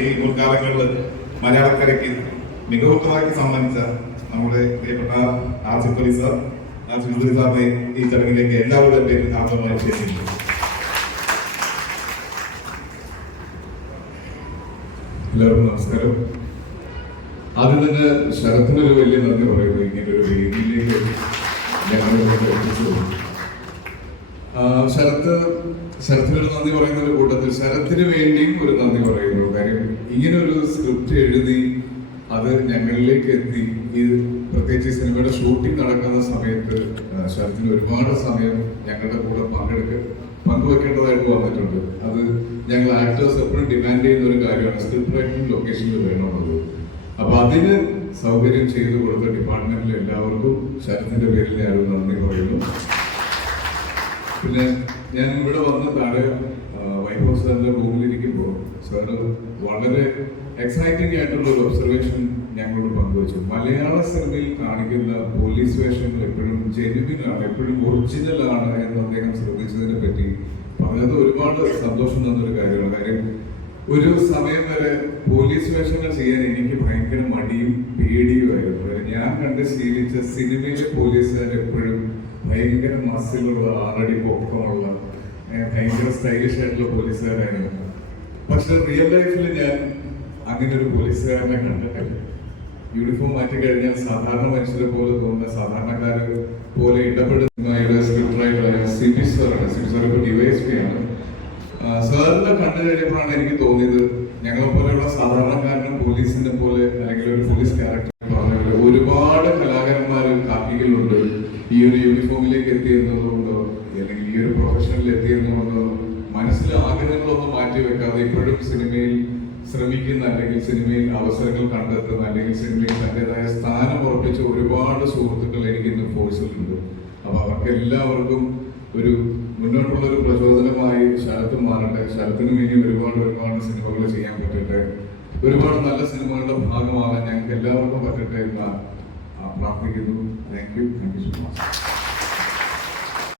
ഈ മുൻകാലങ്ങളിൽ മലയാളക്കരയ്ക്ക് മികവുറ്റതാക്കി സമ്മാനിച്ച നമ്മുടെ പ്രിയപ്പെട്ട ആസിഫ് അലി സാർ, സാറിനെ ഈ ചടങ്ങിലേക്ക് എല്ലാവരുടെയും പേരിൽ ആദ്യമായി ക്ഷണിക്കുന്നു. എല്ലാവർക്കും നമസ്കാരം. ആദ്യം തന്നെ ശരത്തിനൊരു വലിയ നന്ദി പറയുന്നു, ഇങ്ങനെ ഒരു വേദിയിലേക്ക് ഞങ്ങൾ എത്തിച്ചത്. ശരത്തിനൊരു നന്ദി പറയുന്നതിന്റെ കൂട്ടത്തിൽ ശരത്തിന് വേണ്ടിയും ഒരു നന്ദി പറയുന്നു. കാര്യം ഇങ്ങനൊരു സ്ക്രിപ്റ്റ് എഴുതി അത് ഞങ്ങളിലേക്ക് എത്തി, ഈ പ്രത്യേകിച്ച് ഈ സിനിമയുടെ ഷൂട്ടിംഗ് നടക്കുന്ന സമയത്ത് ശരത്തിന് ഒരുപാട് സമയം ഞങ്ങളുടെ കൂടെ പങ്കുവെക്കേണ്ടതായിട്ട് വന്നിട്ടുണ്ട്. അത് ഞങ്ങൾ ആക്ടേഴ്സ് എപ്പോഴും ഡിമാൻഡ് ചെയ്യുന്ന ഒരു കാര്യമാണ്, സ്ക്രിപ്റ്റ് റൈറ്റിംഗ് ലൊക്കേഷനിൽ വേണമെന്നത്. അപ്പൊ അതിന് സൗകര്യം ചെയ്തു കൊടുത്ത ഡിപ്പാർട്ട്മെന്റിലെ എല്ലാവർക്കും ശരത്തിന്റെ പേരിൽ ഞാൻ നന്ദി പറയുന്നു. പിന്നെ ഞാൻ ഇവിടെ വന്ന് താഴെ വൈറ്റ് ഹൗസ് സാറിന്റെ റൂമിലിരിക്കുമ്പോൾ സാറ് വളരെ എക്സൈറ്റിംഗ് ആയിട്ടുള്ള ഒരു ഒബ്സർവേഷൻ ഞങ്ങളോട് പങ്കുവച്ചു. മലയാള സിനിമയിൽ കാണിക്കുന്ന പോലീസ് വേഷങ്ങൾ എപ്പോഴും ജെനുവിനാണ്, എപ്പോഴും ഒറിജിനൽ ആണ് എന്ന് അദ്ദേഹം ശ്രദ്ധിച്ചതിനെ പറ്റി പറഞ്ഞത് ഒരുപാട് സന്തോഷം തന്നൊരു കാര്യമാണ്. കാര്യം ഒരു സമയം വരെ പോലീസ് വേഷങ്ങൾ ചെയ്യാൻ എനിക്ക് ഭയങ്കര മടിയും പേടിയുമായിരുന്നു. ഞാൻ കണ്ട് ശീലിച്ച സിനിമയിലെ പോലീസുകാർ എപ്പോഴും ഭയങ്കര മസിലുള്ള, ആറടി പൊക്കമുള്ള, ഭയങ്കര സ്റ്റൈലിഷ് ആയിട്ടുള്ള പോലീസുകാരായിരുന്നു. പക്ഷെ റിയൽ ലൈഫിൽ ഞാൻ അങ്ങനെ ഒരു പോലീസുകാരനെ കണ്ടിട്ടില്ല. യൂണിഫോം മാറ്റി കഴിഞ്ഞാൽ സാധാരണ മനുഷ്യരെ പോലെ തോന്നുന്ന, സാധാരണക്കാരെ പോലെ ഇടപെടുന്ന സ്ക്രിപ്റ്റ് റൈറ്ററായ CP സാറാണ്. CP സാർ ഇപ്പോൾ DYSP ആണ്. സാറിനെ കണ്ടു കഴിഞ്ഞപ്പോഴാണ് എനിക്ക് തോന്നിയത്, ഞങ്ങളെ പോലെയുള്ള സാധാരണക്കാരനും പോലീസിനെ പോലെ അല്ലെങ്കിൽ ഒരു പോലീസ് ക്യാരക്ടർ പറഞ്ഞ ഒരുപാട് കലാകാരന്മാർ കാപ്പികളുണ്ട്. ഈ ഒരു യൂണിഫോമിലേക്ക് എത്തിയിരുന്നതുകൊണ്ടോ അല്ലെങ്കിൽ ഈ ഒരു പ്രൊഫഷനിൽ എത്തിയിരുന്നതുകൊണ്ടോ മനസ്സിൽ ആഗ്രഹങ്ങളൊന്നും മാറ്റി വെക്കാതെ ഇപ്പോഴും സിനിമയിൽ ശ്രമിക്കുന്ന, അല്ലെങ്കിൽ സിനിമയിൽ അവസരങ്ങൾ കണ്ടെത്തുന്ന, അല്ലെങ്കിൽ സിനിമയിൽ തന്റേതായ സ്ഥാനം ഉറപ്പിച്ച ഒരുപാട് സുഹൃത്തുക്കൾ എനിക്ക് ഇന്ന് ഫോഴ്സിലുണ്ട്. അപ്പൊ അവർക്ക് എല്ലാവർക്കും ഒരു മുന്നോട്ടുള്ള ഒരു പ്രചോദനമായി ശരത്ത് മാറട്ടെ. ശരത്തിനും ഇനി ഒരുപാട് സിനിമകൾ ചെയ്യാൻ പറ്റട്ടെ, ഒരുപാട് നല്ല സിനിമകളുടെ ഭാഗമാകാൻ ഞങ്ങൾക്ക് എല്ലാവർക്കും പറ്റട്ടെ എന്ന് പ്രാർത്ഥിക്കുന്നു. Thank you so much.